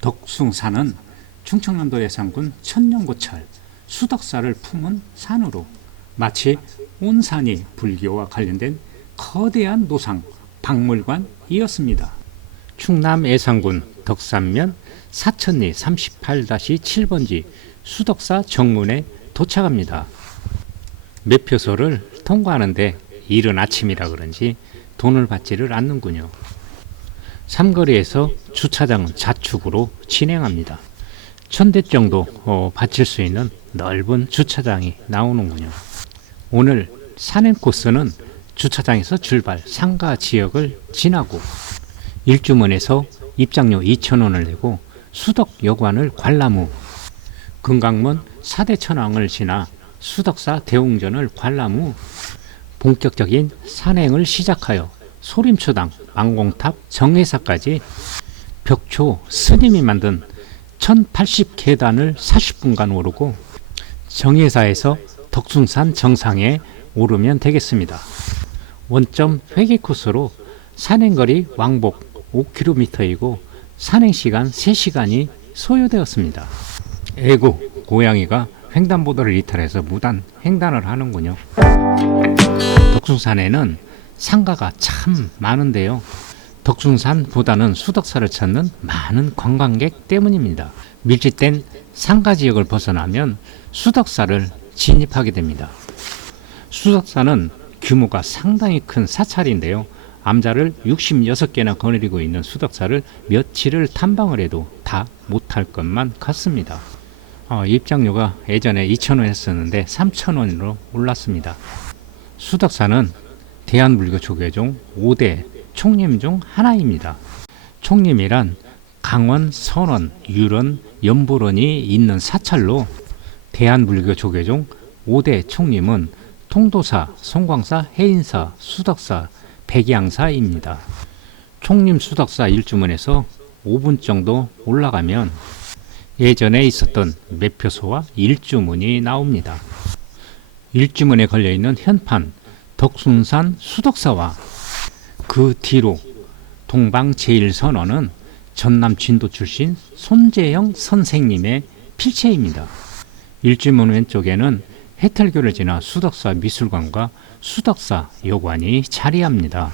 덕숭산은 충청남도 예산군 천년고찰 수덕사를 품은 산으로 마치 온 산이 불교와 관련된 거대한 노상 박물관이었습니다. 충남 예산군 덕산면 사천리 38-7번지 수덕사 정문에 도착합니다. 매표소를 통과하는데 이른 아침이라 그런지 돈을 받지를 않는군요. 삼거리에서 주차장은 좌측으로 진행합니다. 1000대 정도 받칠 수 있는 넓은 주차장이 나오는군요. 오늘 산행 코스는 주차장에서 출발 상가 지역을 지나고 일주문에서 입장료 2,000원을 내고 수덕여관을 관람 후 금강문 사대천왕을 지나 수덕사 대웅전을 관람 후 본격적인 산행을 시작하여 소림초당, 망공탑, 정회사까지 벽초 스님이 만든 1080계단을 40분간 오르고 정회사에서 덕숭산 정상에 오르면 되겠습니다. 원점 회계 코스로 산행거리 왕복 5km이고 산행시간 3시간이 소요되었습니다. 에구, 고양이가 횡단보도를 이탈해서 무단 횡단을 하는군요. 덕숭산에는 상가가 참 많은데요. 덕숭산보다는 수덕사를 찾는 많은 관광객 때문입니다. 밀집된 상가 지역을 벗어나면 수덕사를 진입하게 됩니다. 수덕사는 규모가 상당히 큰 사찰인데요. 암자를 66개나 거느리고 있는 수덕사를 며칠을 탐방을 해도 다 못할 것만 같습니다. 입장료가 예전에 2,000원 했었는데 3,000원으로 올랐습니다. 수덕사는 대한불교 조계종 5대 총림 중 하나입니다. 총림이란 강원, 선원, 유런, 연보론이 있는 사찰로 대한불교 조계종 5대 총림은 통도사, 송광사, 해인사, 수덕사, 백양사입니다. 총림 수덕사 일주문에서 5분 정도 올라가면 예전에 있었던 매표소와 일주문이 나옵니다. 일주문에 걸려있는 현판 덕숭산 수덕사와 그 뒤로 동방제일선원은 전남 진도 출신 손재영 선생님의 필체입니다. 일주문 왼쪽에는 해탈교를 지나 수덕사 미술관과 수덕사 여관이 자리합니다.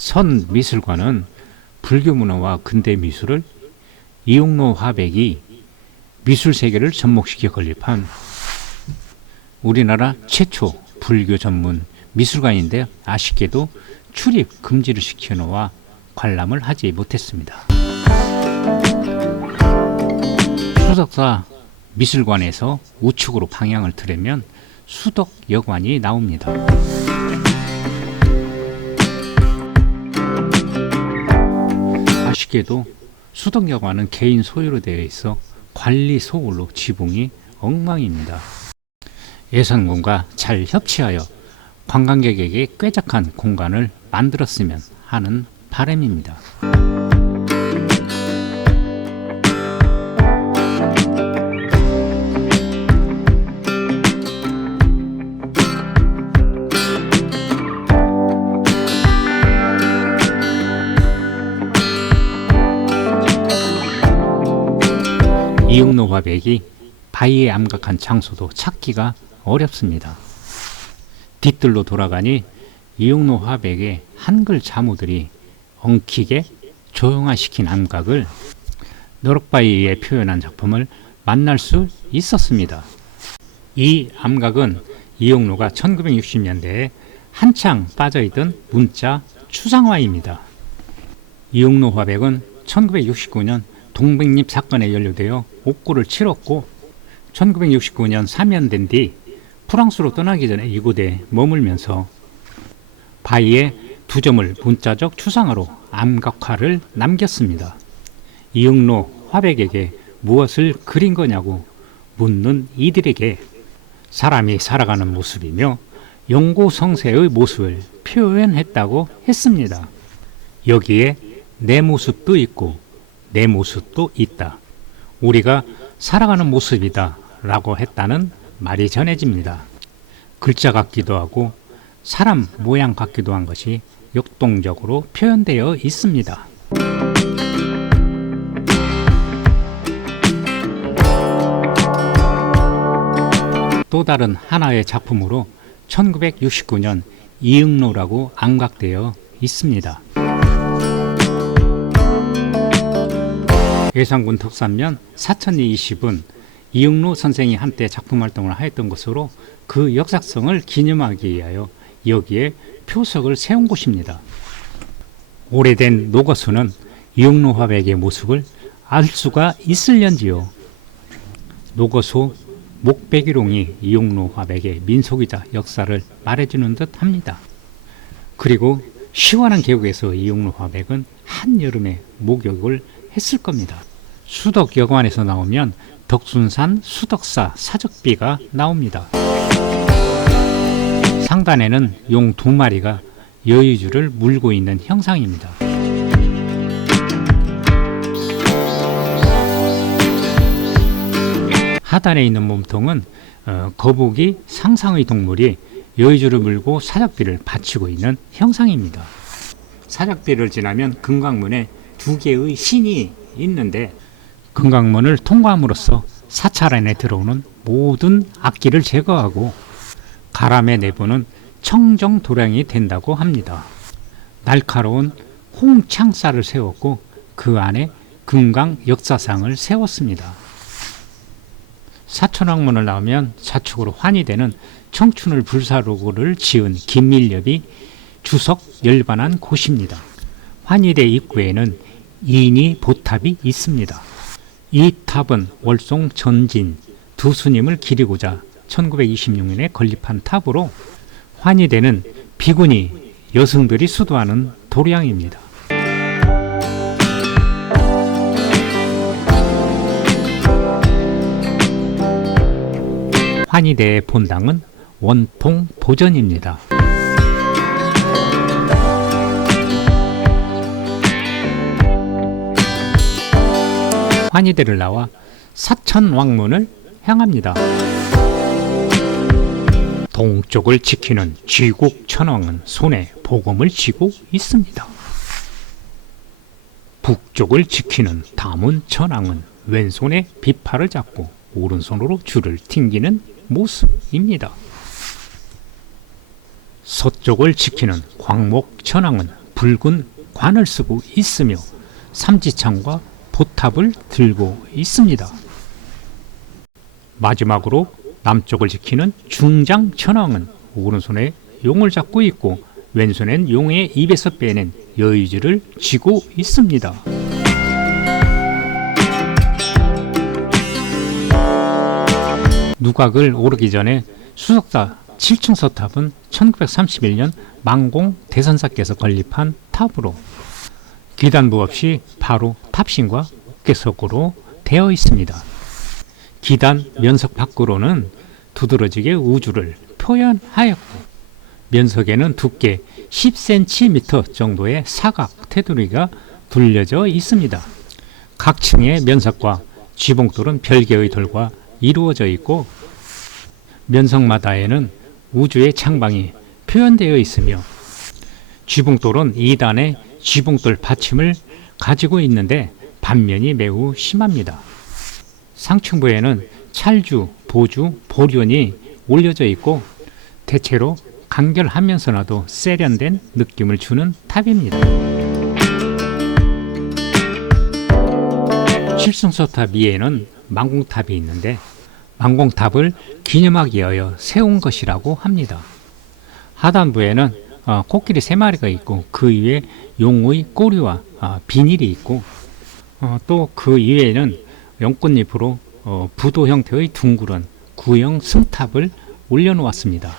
선 미술관은 불교 문화와 근대 미술을 이용로 화백이 미술 세계를 접목시켜 건립한 우리나라 최초 불교 전문 미술관인데 아쉽게도 출입 금지를 시켜놓아 관람을 하지 못했습니다. 수덕사 미술관에서 우측으로 방향을 틀으면 수덕여관이 나옵니다. 아쉽게도 수덕여관은 개인 소유로 되어 있어 관리 소홀로 지붕이 엉망입니다. 예산군과 잘 협치하여 관광객에게 쾌적한 공간을 만들었으면 하는 바람입니다. 이용로 화백이 바위에 암각한 장소도 찾기가 어렵습니다. 뒤뜰로 돌아가니 이용로 화백의 한글 자모들이 엉키게 조형화시킨 암각을 너럭바위에 표현한 작품을 만날 수 있었습니다. 이 암각은 이용로가 1960년대에 한창 빠져있던 문자 추상화입니다. 이용로 화백은 1969년 동백잎 사건에 연루되어 옥고를 치렀고 1969년 사면된 뒤 프랑스로 떠나기 전에 이곳에 머물면서 바위에 2점을 문자적 추상화로 암각화를 남겼습니다. 이응로 화백에게 무엇을 그린 거냐고 묻는 이들에게 사람이 살아가는 모습이며 영고성세의 모습을 표현했다고 했습니다. 여기에 내 모습도 있고 내 모습도 있다. 우리가 살아가는 모습이다 라고 했다는 말이 전해집니다. 글자 같기도 하고 사람 모양 같기도 한 것이 역동적으로 표현되어 있습니다. 또 다른 하나의 작품으로 1969년 이응로라고 암각되어 있습니다. 예산군 덕산면 사천리 20은 이응로 선생이 한때 작품 활동을 하였던 것으로 그 역사성을 기념하기 위하여 여기에 표석을 세운 곳입니다. 오래된 노거수는 이응로 화백의 모습을 알 수가 있을련지요. 노거수 목배기롱이 이응로 화백의 민속이자 역사를 말해주는 듯 합니다. 그리고 시원한 계곡에서 이응로 화백은 한여름에 목욕을 했을 겁니다. 수덕여관에서 나오면 덕순산 수덕사 사적비가 나옵니다. 상단에는 용 2마리가 여의주를 물고 있는 형상입니다. 하단에 있는 몸통은 거북이 상상의 동물이 여의주를 물고 사적비를 받치고 있는 형상입니다. 사적비를 지나면 금강문에 2개의 신이 있는데 금강문을 통과함으로써 사찰 안에 들어오는 모든 악기를 제거하고 가람에 내보는 청정도량이 된다고 합니다. 날카로운 홍창살을 세웠고 그 안에 금강 역사상을 세웠습니다. 사천왕문을 나오면 좌측으로 환희되는 청춘을 불사로를 지은 김밀렵이 주석 열반한 곳입니다. 환희대 입구에는 인이 보탑이 있습니다. 이 탑은 월송 전진 두 스님을 기리고자 1926년에 건립한 탑으로 환희대는 비구니 여성들이 수도하는 도량입니다. 환희대의 본당은 원통 보전입니다. 환희대를 나와 사천왕문을 향합니다. 동쪽을 지키는 쥐국천왕은 손에 보검을 쥐고 있습니다. 북쪽을 지키는 다문천왕은 왼손에 비파를 잡고 오른손으로 줄을 튕기는 모습입니다. 서쪽을 지키는 광목천왕은 붉은 관을 쓰고 있으며 삼지창과 보탑을 들고 있습니다. 마지막으로 남쪽을 지키는 중장천왕은 오른손에 용을 잡고 있고 왼손엔 용의 입에서 빼낸 여의주를 쥐고 있습니다. 누각을 오르기 전에 수석사 7층 서탑은 1931년 망공 대선사께서 건립한 탑으로 기단부 없이 바로 탑신과 어깨석으로 되어 있습니다. 기단 면석 밖으로는 두드러지게 우주를 표현하였고 면석에는 두께 10cm 정도의 사각 테두리가 둘려져 있습니다. 각 층의 면석과 쥐봉돌은 별개의 돌과 이루어져 있고 면석마다에는 우주의 창방이 표현되어 있으며 쥐봉돌은 2단의 쥐봉돌 받침을 가지고 있는데 반면이 매우 심합니다. 상층부에는 찰주, 보주, 보련이 올려져 있고 대체로 간결하면서라도 세련된 느낌을 주는 탑입니다. 7승서탑 위에는 망공탑이 있는데 망공탑을 기념하기 위하여 세운 것이라고 합니다. 하단부에는 코끼리 3마리가 있고 그 위에 용의 꼬리와 비닐이 있고 또 그 위에는 연꽃잎으로 부도 형태의 둥그런 구형 승탑을 올려놓았습니다.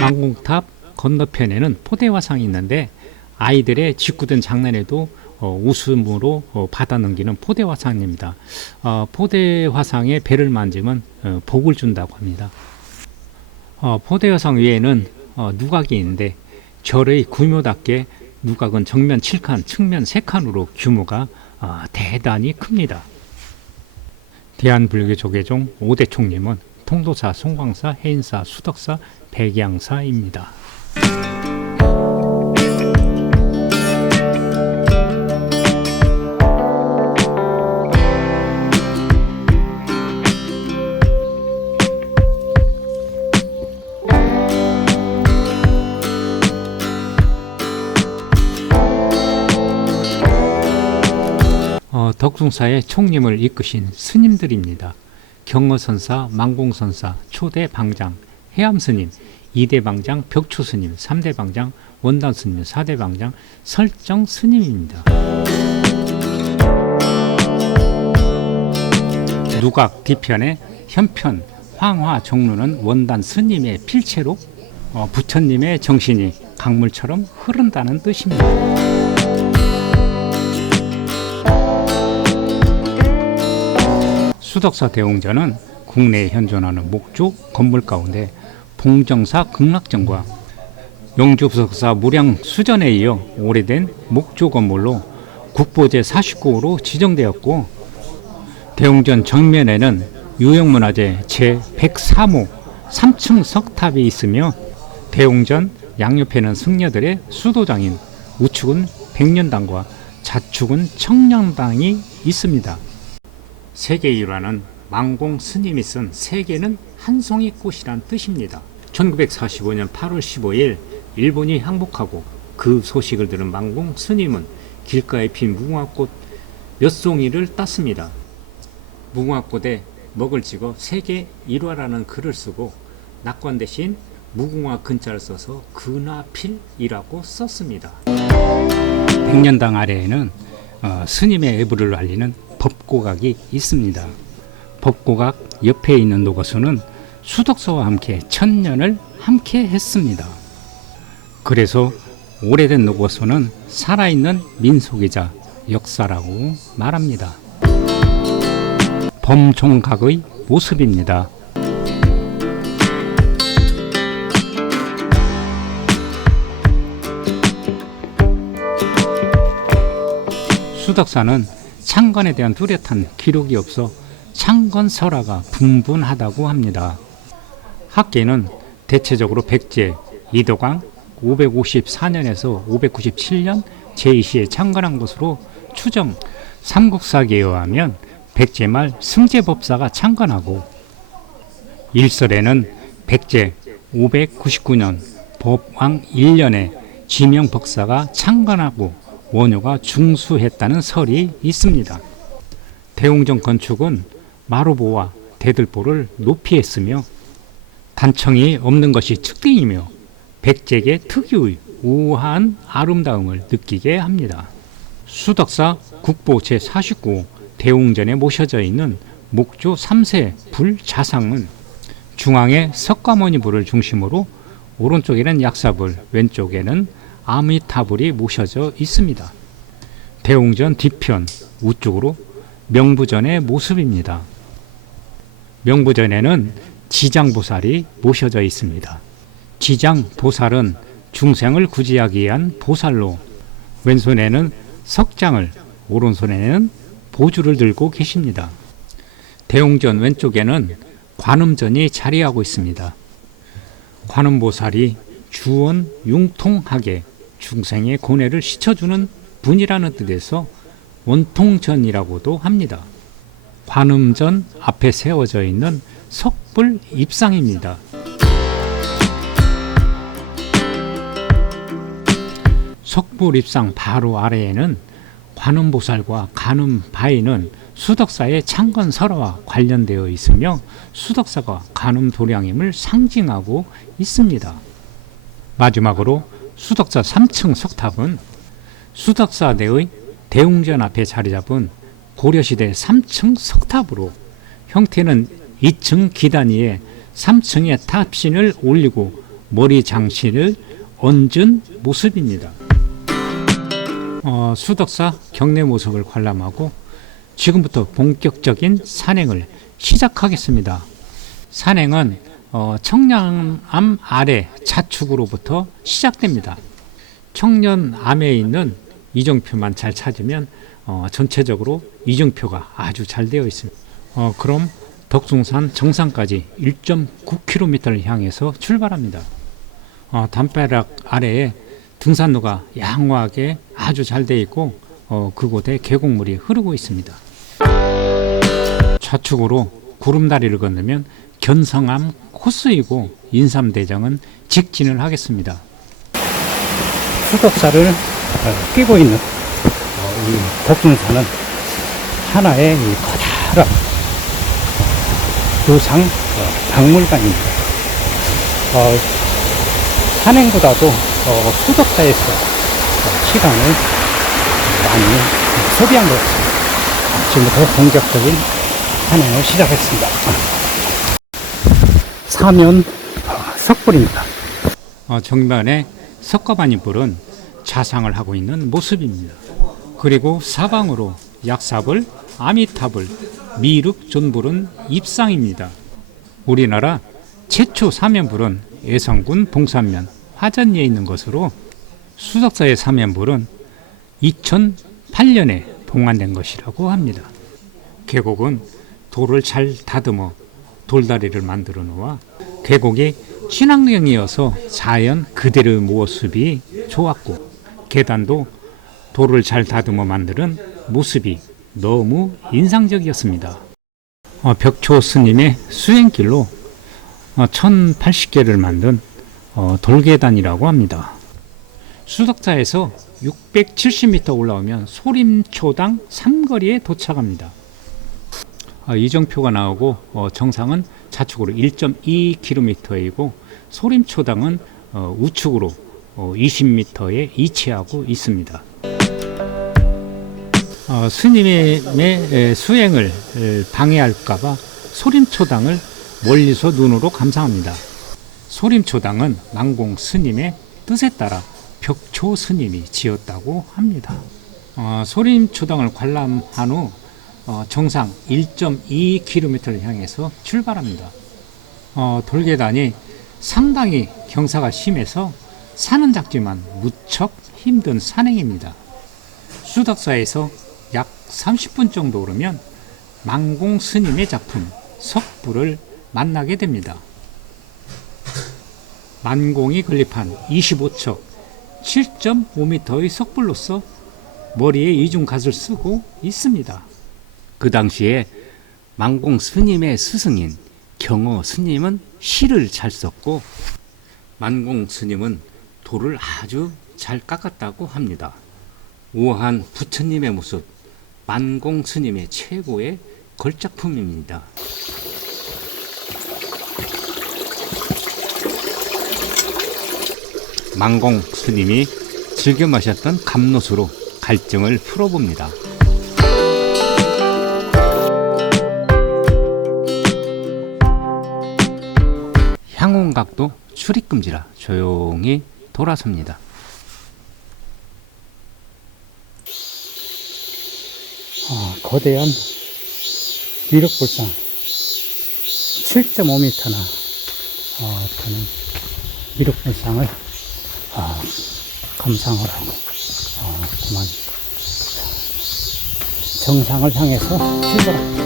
망공탑 건너편에는 포대화상이 있는데 아이들의 짓궂은 장난에도 웃음으로 받아넘기는 포대화상입니다. 포대화상의 배를 만지면 복을 준다고 합니다. 포대화상 위에는 누각이 있는데 절의 규모답게 누각은 정면 7칸, 측면 3칸으로 규모가 대단히 큽니다. 대한불교 조계종 5대 총님은 통도사, 송광사, 해인사, 수덕사, 백양사입니다. 덕숭사의 총림을 이끄신 스님들입니다. 경허선사, 망공선사, 초대방장, 해암스님, 2대방장, 벽초스님, 3대방장, 원단스님, 4대방장, 설정스님입니다. 누각 뒤편에 현편 황화 종루는 원단 스님의 필체로 부처님의 정신이 강물처럼 흐른다는 뜻입니다. 수덕사 대웅전은 국내에 현존하는 목조 건물 가운데 봉정사 극락전과 영주석사 무량 수전에 이어 오래된 목조 건물로 국보제 49호로 지정되었고, 대웅전 정면에는 유형문화재 제103호 3층 석탑이 있으며, 대웅전 양옆에는 승려들의 수도장인 우측은 백년당과 좌측은 청량당이 있습니다. 세계 일화는 망공 스님이 쓴 세계는 한 송이 꽃이란 뜻입니다. 1945년 8월 15일 일본이 항복하고 그 소식을 들은 망공 스님은 길가에 핀 무궁화꽃 몇 송이를 땄습니다. 무궁화꽃에 먹을 찍어 세계 일화라는 글을 쓰고 낙관 대신 무궁화 근자를 써서 근화필이라고 썼습니다. 백년당 아래에는 스님의 애부를 알리는 법고각이 있습니다. 법고각 옆에 있는 노거수는 수덕사와 함께 1000년을 함께 했습니다. 그래서 오래된 노거수는 살아있는 민속이자 역사라고 말합니다. 범종각의 모습입니다. 수덕사는 창건에 대한 뚜렷한 기록이 없어 창건설화가 분분하다고 합니다. 학계는 대체적으로 백제, 이도강 554년에서 597년 제2시에 창건한 것으로 추정, 삼국사기에 의하면 백제 말 승제법사가 창건하고, 일설에는 백제 599년 법왕 1년에 지명법사가 창건하고 원효가 중수했다는 설이 있습니다. 대웅전 건축은 마루보와 대들보를 높이 했으며 단청이 없는 것이 특징이며 백제계 특유의 우아한 아름다움을 느끼게 합니다. 수덕사 국보 제49호 대웅전에 모셔져 있는 목조 3세 불자상은 중앙에 석가모니불을 중심으로 오른쪽에는 약사불, 왼쪽에는 아미타불이 모셔져 있습니다. 대웅전 뒤편 우측으로 명부전의 모습입니다. 명부전에는 지장보살이 모셔져 있습니다. 지장보살은 중생을 구제하기 위한 보살로 왼손에는 석장을, 오른손에는 보주를 들고 계십니다. 대웅전 왼쪽에는 관음전이 자리하고 있습니다. 관음보살이 주원 융통하게 중생의 고뇌를 씻어주는 분이라는 뜻에서 원통전이라고도 합니다. 관음전 앞에 세워져 있는 석불 입상입니다. 석불 입상 바로 아래에는 관음보살과 관음바위는 수덕사의 창건설화와 관련되어 있으며 수덕사가 관음도량임을 상징하고 있습니다. 마지막으로 수덕사 3층 석탑은 수덕사 내의 대웅전 앞에 자리 잡은 고려시대 3층 석탑으로 형태는 2층 기단 위에 3층의 탑신을 올리고 머리 장신을 얹은 모습입니다. 수덕사 경내 모습을 관람하고 지금부터 본격적인 산행을 시작하겠습니다. 산행은 청량암 아래 좌측으로부터 시작됩니다. 청년암에 있는 이정표만 잘 찾으면 전체적으로 이정표가 아주 잘 되어 있습니다. 그럼 덕숭산 정상까지 1.9km를 향해서 출발합니다. 담벼락 아래에 등산로가 양호하게 아주 잘 되어 있고 그곳에 계곡물이 흐르고 있습니다. 좌측으로 구름다리를 건너면 견성암 코스이고 인삼대장은 직진을 하겠습니다. 수덕사를 끼고 있는 이 덕숭산은 하나의 이 커다란 유상 박물관입니다. 산행보다도 수덕사에서 시간을 많이 소비한 것 같습니다. 지금부터 본격적인 산행을 시작했습니다. 사면 석불입니다. 정면에 석가바니불은 자상을 하고 있는 모습입니다. 그리고 사방으로 약사불, 아미타불, 미륵존불은 입상입니다. 우리나라 최초 사면불은 예성군 봉산면 화전리에 있는 것으로 수덕사의 사면불은 2008년에 봉안된 것이라고 합니다. 계곡은 돌을 잘 다듬어 돌다리를 만들어 놓아 계곡이 친환경이어서 자연 그대로의 모습이 좋았고, 계단도 돌을 잘 다듬어 만드는 모습이 너무 인상적이었습니다. 벽초 스님의 수행길로 1080개를 만든 돌계단이라고 합니다. 수덕사에서 670m 올라오면 소림초당 삼거리에 도착합니다. 이정표가 나오고 정상은 좌측으로 1.2km이고 소림초당은 우측으로 20m에 위치하고 있습니다. 스님의 수행을 방해할까봐 소림초당을 멀리서 눈으로 감상합니다. 소림초당은 망공 스님의 뜻에 따라 벽초 스님이 지었다고 합니다. 소림초당을 관람한 후 정상 1.2km를 향해서 출발합니다. 돌계단이 상당히 경사가 심해서 산은 작지만 무척 힘든 산행입니다. 수덕사에서 약 30분 정도 오르면 망공 스님의 작품 석불을 만나게 됩니다. 만공이 건립한 25척 7.5m의 석불로서 머리에 이중갓을 쓰고 있습니다. 그 당시에 망공 스님의 스승인 경어 스님은 실을 잘 썼고, 만공 스님은 돌을 아주 잘 깎았다고 합니다. 우아한 부처님의 모습, 만공 스님의 최고의 걸작품입니다. 만공 스님이 즐겨 마셨던 감롯으로 갈증을 풀어봅니다. 향원각도 출입금지라 조용히 돌아섭니다. 거대한 미륵불상 7.5m나 되는 미륵불상을 감상을 하고 그만 정상을 향해서 출발합니다.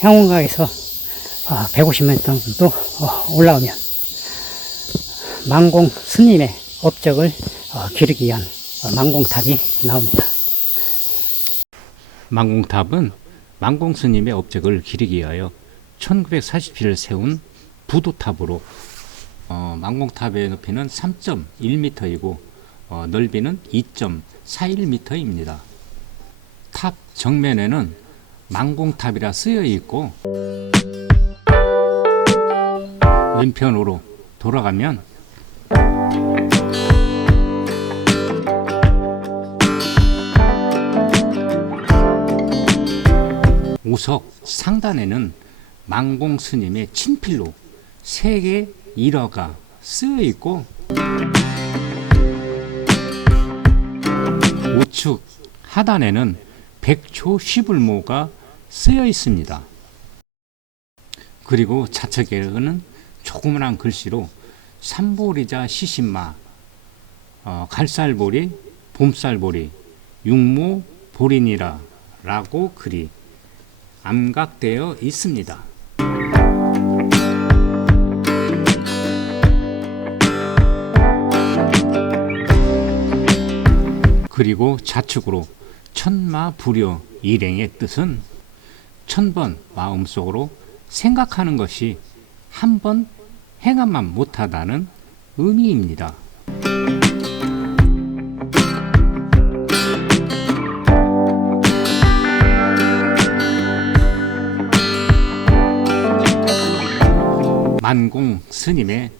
향원각에서 150m 정도 올라오면 만공 스님의 업적을 기리기 위한 만공탑이 나옵니다. 만공탑은 만공 스님의 업적을 기리기 위하여 1947을 세운 부도탑으로 만공탑의 높이는 3.1m이고 넓이는 2.41m입니다. 탑 정면에는 만공탑이라 쓰여 있고, 왼편으로 돌아가면 우석 상단에는 만공 스님의 친필로 세계 일화가 쓰여 있고, 우측 하단에는 백초 시불모가 쓰여 있습니다. 그리고 좌측에는 조그만한 글씨로 삼보리자 시신마, 갈살보리, 봄살보리, 육모보리니라 라고 글이 암각되어 있습니다. 그리고 좌측으로 천마불효 일행의 뜻은 1000번 마음속으로 생각하는 것이 한 번 행함만 못하다는 의미입니다. 만공 스님의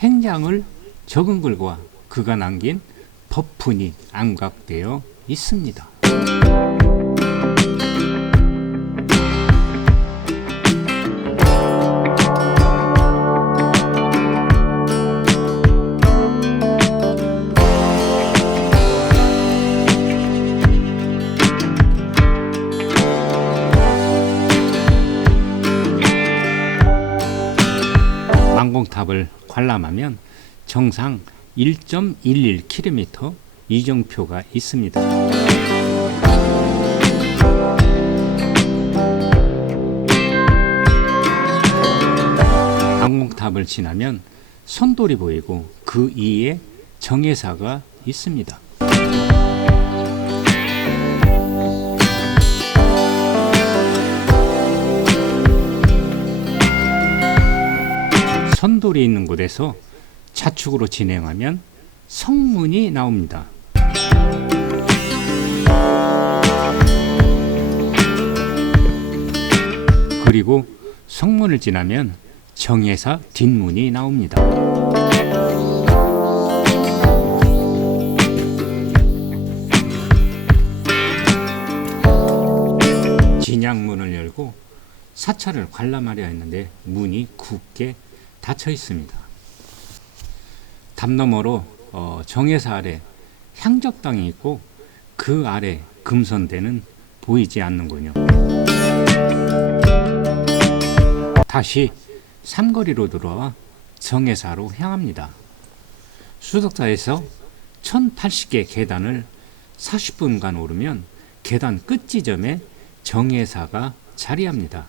행장을 적은 글과 그가 남긴 법훈이 암각되어 있습니다. 만공탑을 관람하면 정상 1.11km 이정표가 있습니다. 만공탑을 지나면 선돌이 보이고 그 위에 정해사가 있습니다. 선돌이 있는 곳에서 좌측으로 진행하면 성문이 나옵니다. 그리고 성문을 지나면 정해사 뒷문이 나옵니다. 진양문을 열고 사찰을 관람하려 했는데 문이 굳게 닫혀 있습니다. 담 너머로 정해사 아래 향적당이 있고 그 아래 금선대는 보이지 않는군요. 다시 삼거리로 들어와 정해사로 향합니다. 수덕사에서 1080개 계단을 40분간 오르면 계단 끝 지점에 정해사가 자리합니다.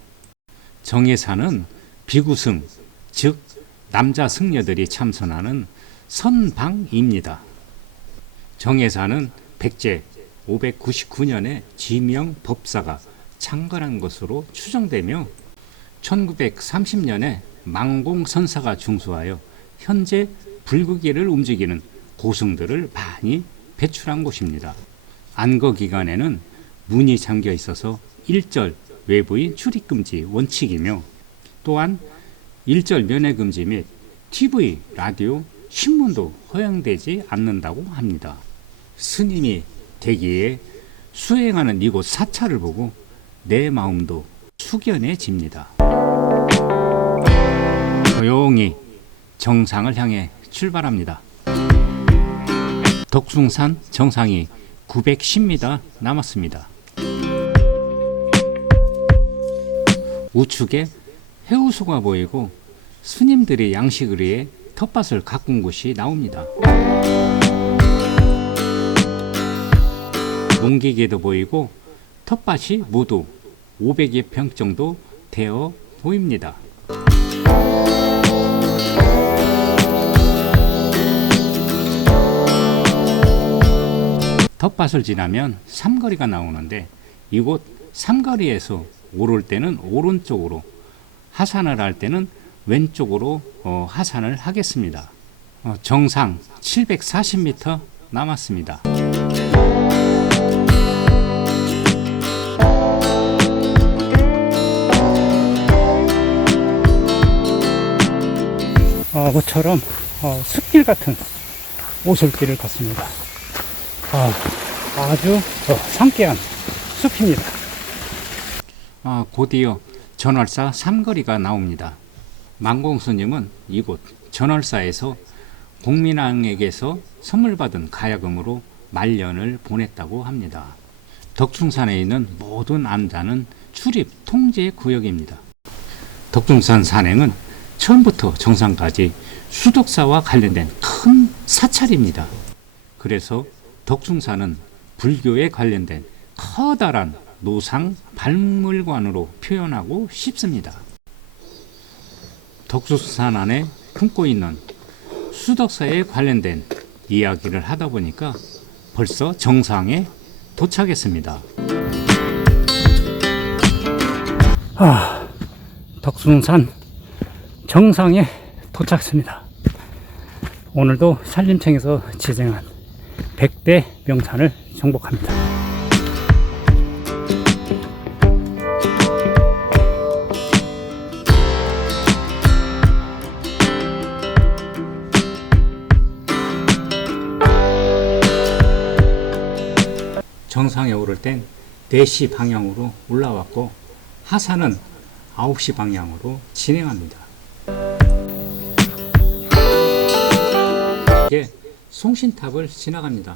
정해사는 비구승, 즉 남자 승려들이 참선하는 선방입니다. 정해사는 백제 599년에 지명 법사가 창건한 것으로 추정되며 1930년에 망공선사가 중수하여 현재 불구기를 움직이는 고승들을 많이 배출한 곳입니다. 안거 기간에는 문이 잠겨 있어서 일절 외부인 출입금지 원칙이며 또한 일절 면회금지 및 TV, 라디오, 신문도 허용되지 않는다고 합니다. 스님이 되기에 수행하는 이곳 사찰을 보고 내 마음도 숙연해집니다. 조용히 정상을 향해 출발합니다. 덕숭산 정상이 910m 남았습니다. 우측에 해우소가 보이고 스님들이 양식을 위해 텃밭을 가꾼 곳이 나옵니다. 농기계도 보이고 텃밭이 모두 500여 평 정도 되어 보입니다. 텃밭을 지나면 삼거리가 나오는데 이곳 삼거리에서 오를 때는 오른쪽으로, 하산을 할 때는 왼쪽으로 하산을 하겠습니다. 정상 740m 남았습니다. 모처럼 숲길 같은 오솔길을 걷습니다. 아주 상쾌한 숲입니다. 곧이어 전월사 삼거리가 나옵니다. 만공스님은 이곳 전월사에서 공민왕에게서 선물 받은 가야금으로 말년을 보냈다고 합니다. 덕숭산에 있는 모든 암자는 출입 통제 구역입니다. 덕숭산 산행은 처음부터 정상까지 수덕사와 관련된 큰 사찰입니다. 그래서 덕숭산은 불교에 관련된 커다란 노상 박물관으로 표현하고 싶습니다. 덕숭산 안에 품고 있는 수덕사에 관련된 이야기를 하다 보니까 벌써 정상에 도착했습니다. 덕숭산 정상에 도착했습니다. 오늘도 산림청에서 지정한 100대 명산을 정복합니다. 정상에 오를 땐 4시 방향으로 올라왔고 하산은 9시 방향으로 진행합니다. 이게 송신탑을 지나갑니다.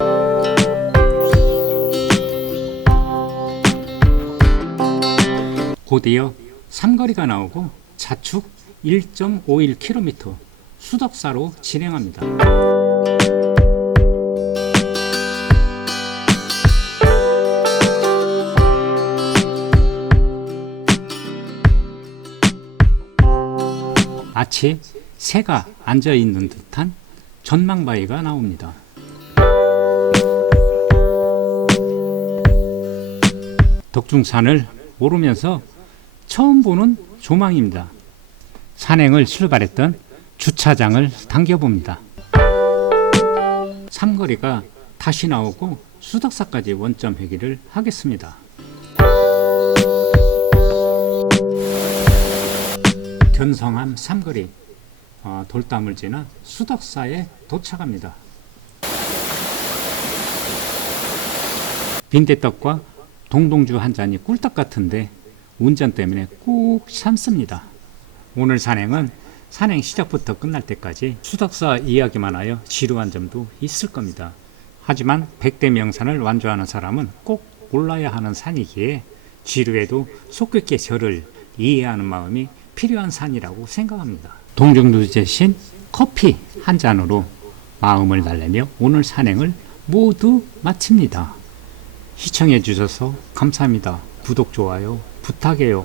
곧이어 삼거리가 나오고 자축 1.51km 수덕사로 진행합니다. 마치 새가 앉아있는 듯한 전망바위가 나옵니다. 덕중산을 오르면서 처음 보는 조망입니다. 산행을 출발했던 주차장을 당겨봅니다. 삼거리가 다시 나오고 수덕사까지 원점 회귀를 하겠습니다. 견성암 삼거리 돌담을 지나 수덕사에 도착합니다. 빈대떡과 동동주 한 잔이 꿀떡 같은데 운전 때문에 꾹 참습니다. 오늘 산행은 산행 시작부터 끝날 때까지 수덕사 이야기만 하여 지루한 점도 있을 겁니다. 하지만 100대 명산을 완주하는 사람은 꼭 올라야 하는 산이기에 지루해도 속 깊게 저를 이해하는 마음이 필요한 산이라고 생각합니다. 동정주 대신 커피 한 잔으로 마음을 달래며 오늘 산행을 모두 마칩니다. 시청해 주셔서 감사합니다. 구독, 좋아요 부탁해요.